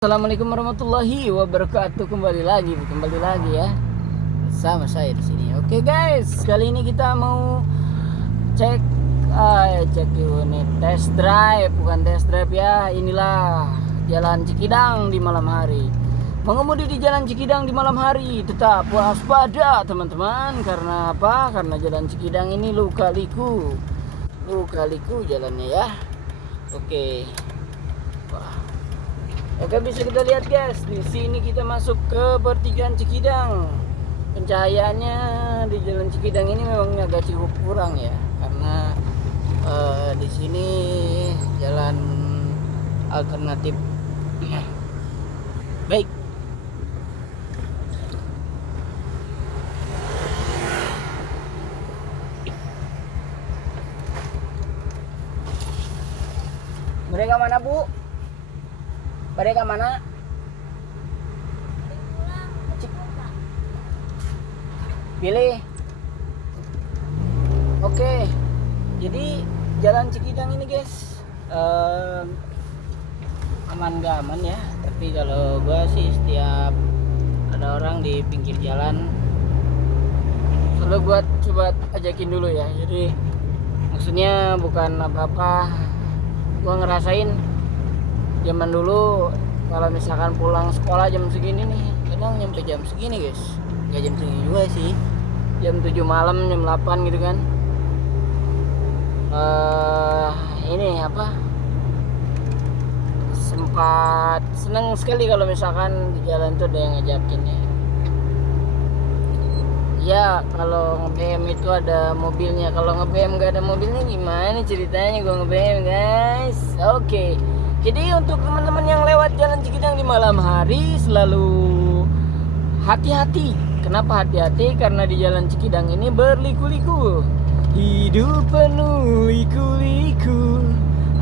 Assalamualaikum warahmatullahi wabarakatuh. Kembali lagi ya sama saya di sini. Oke guys, kali ini kita mau cek unit test drive, bukan test drive ya. Inilah Jalan Cikidang di malam hari. Mengemudi di Jalan Cikidang di malam hari tetap waspada teman-teman. Karena apa? Karena Jalan Cikidang ini luka-liku jalannya ya. Oke. Oke, bisa kita lihat guys, di sini kita masuk ke pertigaan Cikidang. Pencahayaannya di Jalan Cikidang ini memang agak cukup kurang ya, karena di sini jalan alternatif. Baik. Mereka mana, Bu? Mereka mana? Pilih. Oke. Jadi Jalan Cikidang ini guys, aman gak aman ya. Tapi kalau gua sih setiap ada orang di pinggir jalan, selalu gua coba ajakin dulu ya. Jadi maksudnya bukan apa-apa, gua ngerasain zaman dulu kalau misalkan pulang sekolah jam segini nih, kadang nyampe jam segini guys, nggak jam segini juga sih, jam 7 malam, jam 8 gitu kan. Ini apa, sempat seneng sekali kalau misalkan di jalan tuh ada yang ngajakin ya. Kalau nge-BM itu ada mobilnya. Kalau nge-BM gak ada mobilnya gimana ceritanya gua nge-BM guys. Oke. Jadi untuk teman-teman yang lewat Jalan Cikidang di malam hari selalu hati-hati. Kenapa hati-hati? Karena di Jalan Cikidang ini berliku-liku. Hidup penuh liku-liku.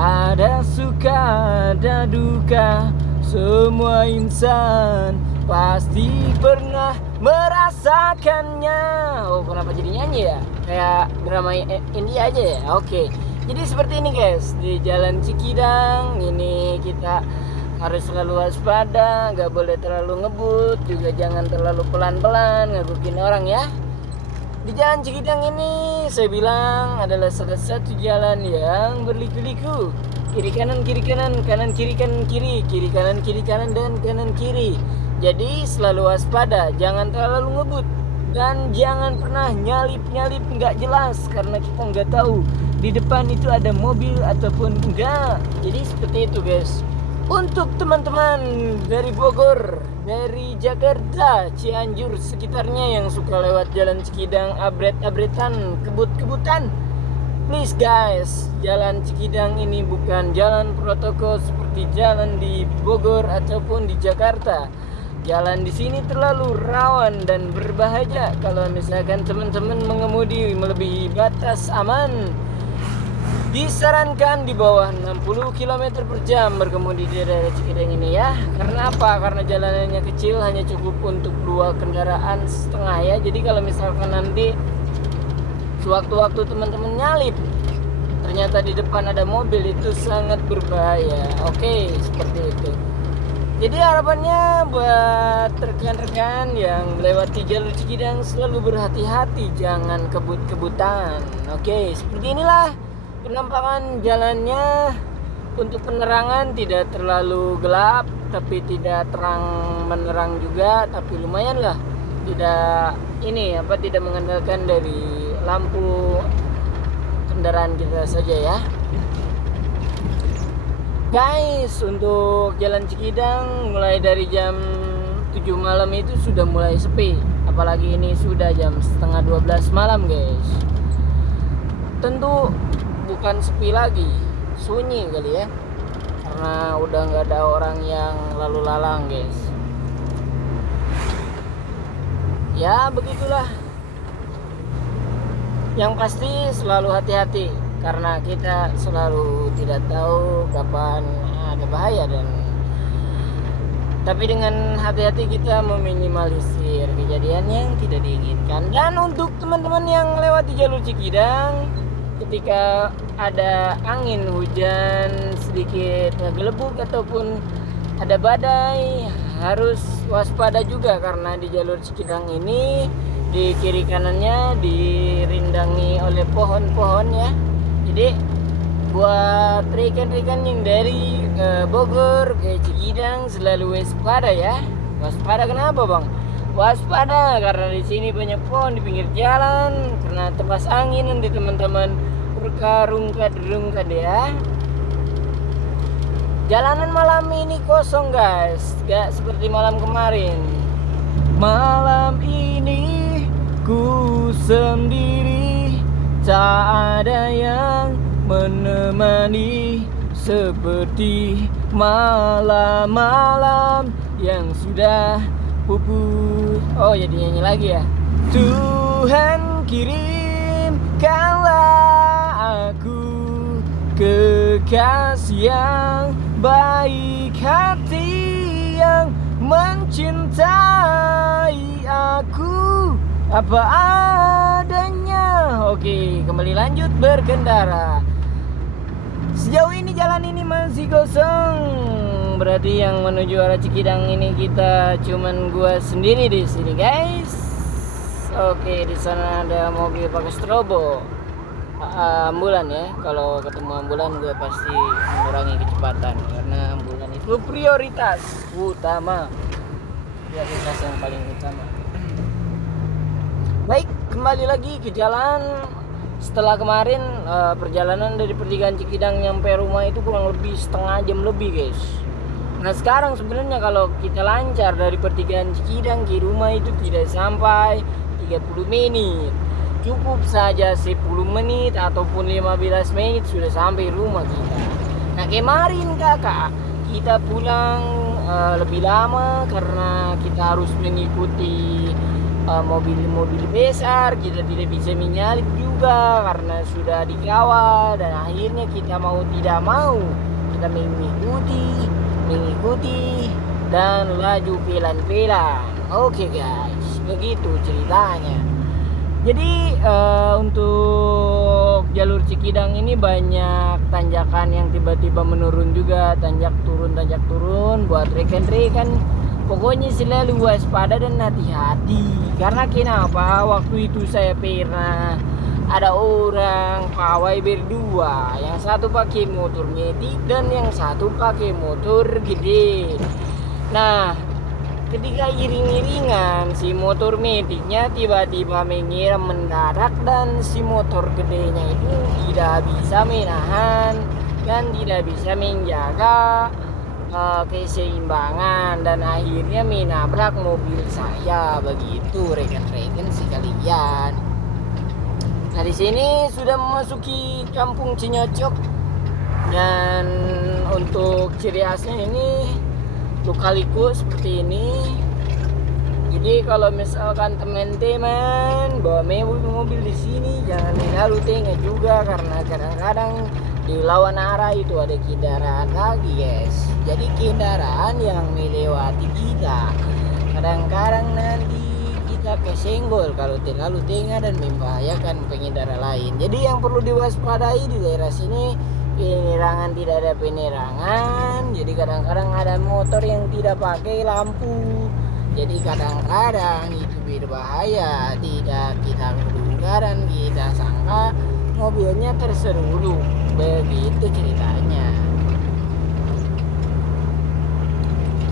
Ada suka, ada duka. Semua insan pasti pernah merasakannya. Oh, kenapa jadi nyanyi ya? Kayak drama India aja ya? Oke. Jadi seperti ini guys, di Jalan Cikidang ini kita harus selalu waspada, nggak boleh terlalu ngebut, juga jangan terlalu pelan-pelan ngagukin orang ya. Di Jalan Cikidang ini saya bilang adalah salah satu jalan yang berliku-liku. Kiri kanan, kanan kiri, kiri kanan dan kanan kiri. Jadi selalu waspada, jangan terlalu ngebut. Dan jangan pernah nyalip nggak jelas, karena kita nggak tahu di depan itu ada mobil ataupun enggak. Jadi seperti itu guys. Untuk teman-teman dari Bogor, dari Jakarta, Cianjur sekitarnya yang suka lewat Jalan Cikidang abret-abretan, kebut-kebutan, please guys, Jalan Cikidang ini bukan jalan protokol seperti jalan di Bogor ataupun di Jakarta. Jalan di sini terlalu rawan dan berbahaya kalau misalkan teman-teman mengemudi melebihi batas aman. Disarankan di bawah 60 km per jam berkemudi di daerah Cikidang ini ya. Karena apa? Karena jalanannya kecil, hanya cukup untuk 2 kendaraan setengah ya. Jadi kalau misalkan nanti sewaktu-waktu teman-teman nyalip, ternyata di depan ada mobil, itu sangat berbahaya. Oke, seperti itu. Jadi harapannya buat rekan-rekan yang melewati jalur Cikidang selalu berhati-hati, jangan kebut-kebutan. Oke, seperti inilah penampakan jalannya. Untuk penerangan tidak terlalu gelap, tapi tidak terang menerang juga, tapi lumayan lah. Tidak mengandalkan dari lampu kendaraan kita saja ya. Guys, untuk Jalan Cikidang mulai dari jam 7 malam itu sudah mulai sepi. Apalagi ini sudah jam setengah 12 malam guys. Tentu bukan sepi lagi, sunyi kali ya. Karena udah gak ada orang yang lalu lalang guys. Ya begitulah. Yang pasti selalu hati-hati, karena kita selalu tidak tahu kapan ada bahaya, tapi dengan hati-hati kita meminimalisir kejadian yang tidak diinginkan. Dan untuk teman-teman yang lewat di jalur Cikidang, ketika ada angin hujan sedikit ngegelebuk ataupun ada badai, harus waspada juga karena di jalur Cikidang ini di kiri kanannya dirindangi oleh pohon-pohon ya. Jadi buat rekan-rekan yang dari Bogor ke Cikidang selalu waspada ya. Waspada kenapa bang? Waspada karena di sini banyak pohon di pinggir jalan, kena tebas angin nanti teman-teman rungkad ya. Jalanan malam ini kosong guys, gak seperti malam kemarin. Malam ini ku sendiri, tak ada yang menemani, seperti malam-malam yang sudah pupus. Oh jadi nyanyi lagi ya. Tuhan kirimkanlah aku kekasih yang baik hati, yang mencintai aku apa adanya. Oke, kembali lanjut berkendara. Sejauh ini jalan ini masih kosong, berarti yang menuju arah Cikidang ini kita cuman gua sendiri di sini guys. Oke, di sana ada mobil pakai strobo, ambulan ya. Kalau ketemu ambulan gue pasti mengurangi kecepatan karena ambulan itu prioritas utama, prioritas yang paling utama. Baik, kembali lagi ke jalan. Setelah kemarin perjalanan dari pertigaan Cikidang nyampe rumah itu kurang lebih setengah jam lebih guys. Nah sekarang sebenarnya kalau kita lancar dari pertigaan Cikidang ke rumah itu tidak sampai 30 menit, cukup saja 10 menit ataupun 15 menit sudah sampai rumah kita. Nah kemarin kakak kita pulang lebih lama karena kita harus mengikuti mobil-mobil besar, kita tidak bisa menyalip juga karena sudah dikawal, dan akhirnya kita mau tidak mau kita mengikuti dan laju pelan-pelan. Oke guys, begitu ceritanya. Jadi untuk jalur Cikidang ini banyak tanjakan yang tiba-tiba menurun juga, tanjak turun buat rekan-rekan. Pokoknya selalu waspada dan hati-hati. Karena kenapa? Waktu itu saya pernah ada orang pawai berdua, yang satu pakai motor metik dan yang satu pakai motor gede. Nah ketika iring-iringan, si motor mediknya tiba-tiba menyiram mendadak dan si motor gedenya itu tidak bisa menahan dan tidak bisa menjaga keseimbangan, dan akhirnya menabrak mobil saya. Begitu rekan-rekan sekalian. Nah di sini sudah memasuki kampung Cinyocok, dan untuk ciri khasnya ini lika-liku seperti ini. Jadi kalau misalkan teman-teman bawa mobil di sini jangan terlalu tengah juga, karena kadang-kadang di lawan arah itu ada kendaraan lagi guys. Jadi kendaraan yang melewati kita, kadang-kadang nanti kita kesenggol kalau terlalu tengah dan membahayakan pengendara lain. Jadi yang perlu diwaspadai di daerah sini, penerangan tidak ada penerangan. Jadi kadang-kadang ada motor yang tidak pakai lampu. Jadi kadang-kadang itu berbahaya, tidak kita duga dan kita sangka mobilnya terseruduk. Begitu ceritanya.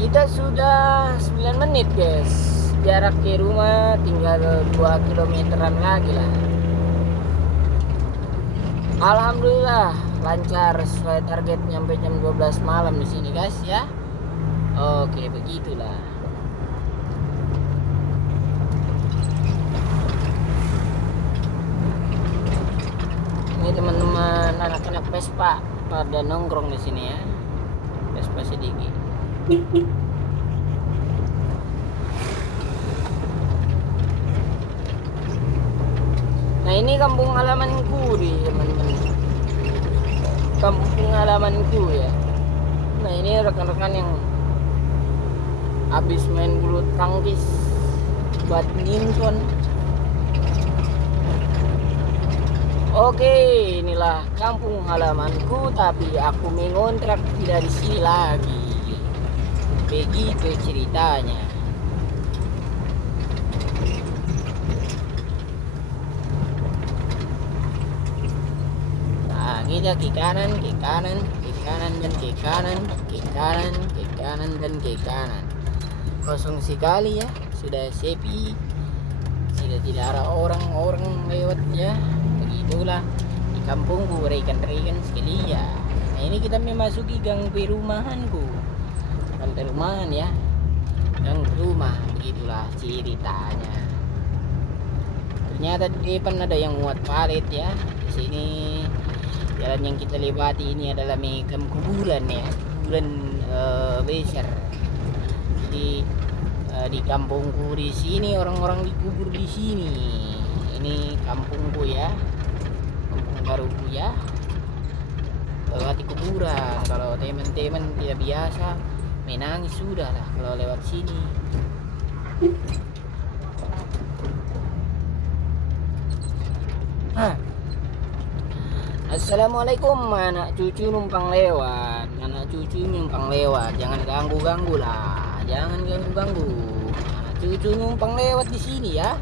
Kita sudah 9 menit guys. Jarak ke rumah tinggal 2 kilometeran lagi lah. Alhamdulillah lancar sesuai target, nyampe jam 12 malam di sini guys ya. Oke, begitulah. Ini teman-teman anak-anak Vespa pada nongkrong di sini ya. Vespa sedikit. Nah ini kampung halamanku nih teman-teman. Kampung halamanku ya. Nah ini rekan-rekan yang habis main bulu tangkis, badminton. Oke, inilah kampung halamanku, tapi aku mengontrak tidak di sini lagi. begitu ceritanya. Nah, kita ke kanan, ke kanan, ke kanan dan ke kanan, ke kanan, ke kanan dan ke kanan. Kosong sekali ya, sudah sepi, sudah tidak ada orang-orang lewat ya. Begitulah di kampungku, rekan-rekan sekalian. Nah, ini kita memasuki gang perumahanku, gang perumahan ya, gang rumah. Begitulah ceritanya. Ternyata di depan ada yang muat palet ya. Di sini jalan yang kita lewati ini adalah makam kuburan ya, kuburan besar. Jadi di kampungku di sini orang-orang dikubur di sini. Ini kampungku ya, kampung baruku ya. Lewati kuburan. Kalau teman-teman tidak biasa, menangis sudah lah kalau lewat sini. Assalamualaikum anak cucu numpang lewat, anak cucu numpang lewat, jangan ganggu-ganggu lah, jangan ganggu-ganggu. Anak cucu numpang lewat di sini ya,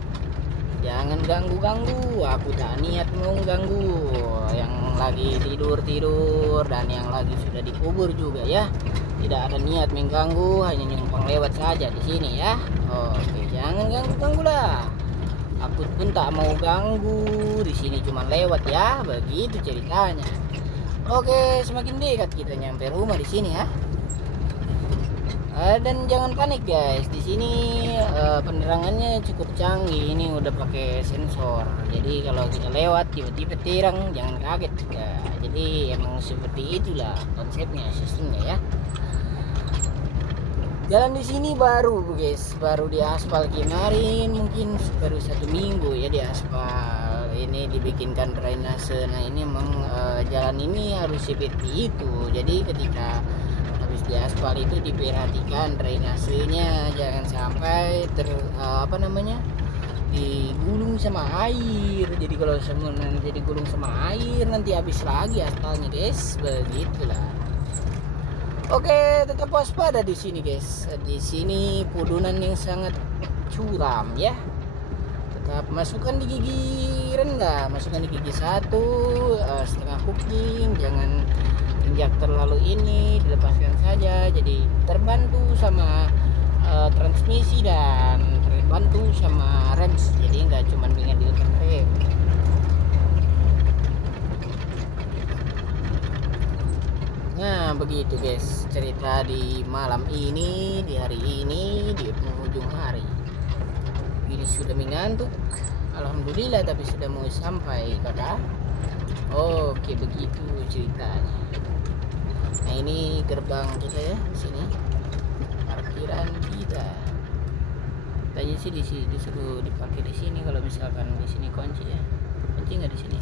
jangan ganggu-ganggu. Aku tak niat mau ganggu yang lagi tidur-tidur dan yang lagi sudah dikubur juga ya. Tidak ada niat mengganggu, hanya numpang lewat saja di sini ya. Oke, jangan ganggu-ganggu lah. Aku pun tak mau ganggu, di sini cuma lewat ya, begitu ceritanya. Oke, semakin dekat kita nyampe rumah di sini ya. Dan jangan panik guys, di sini penerangannya cukup canggih. Ini udah pakai sensor, jadi kalau kita lewat tiba-tiba terang, jangan kaget ya. Jadi emang seperti itulah konsepnya, sistemnya ya. Jalan di sini baru guys, baru di aspal kemarin, mungkin baru 1 minggu ya di aspal. Ini dibikinkan drainase. Nah ini memang jalan ini harus seperti itu. Jadi ketika habis di aspal itu diperhatikan drainasenya, jangan sampai digulung sama air. Jadi kalau semua nanti digulung sama air, nanti habis lagi aspalnya guys, begitulah. Oke, tetap waspada di sini guys. Di sini pudunan yang sangat curam ya. Tetap masukkan di gigi rendah, masukkan di gigi 1 setengah kuping. Jangan injak terlalu ini, dilepaskan saja. Jadi terbantu sama transmisi dan terbantu sama rem. Jadi nggak cuma dengan dilepas rem. Nah begitu guys cerita di malam ini, di hari ini, di penghujung hari. Ini sudah mengantuk, alhamdulillah, tapi sudah mau sampai kakak. Oke begitu ceritanya. Nah ini gerbang kita ya, di sini parkiran kita. Tanya sih di sini disuruh dipakai di sini kalau misalkan di sini kunci ya. Kunci nggak di sini?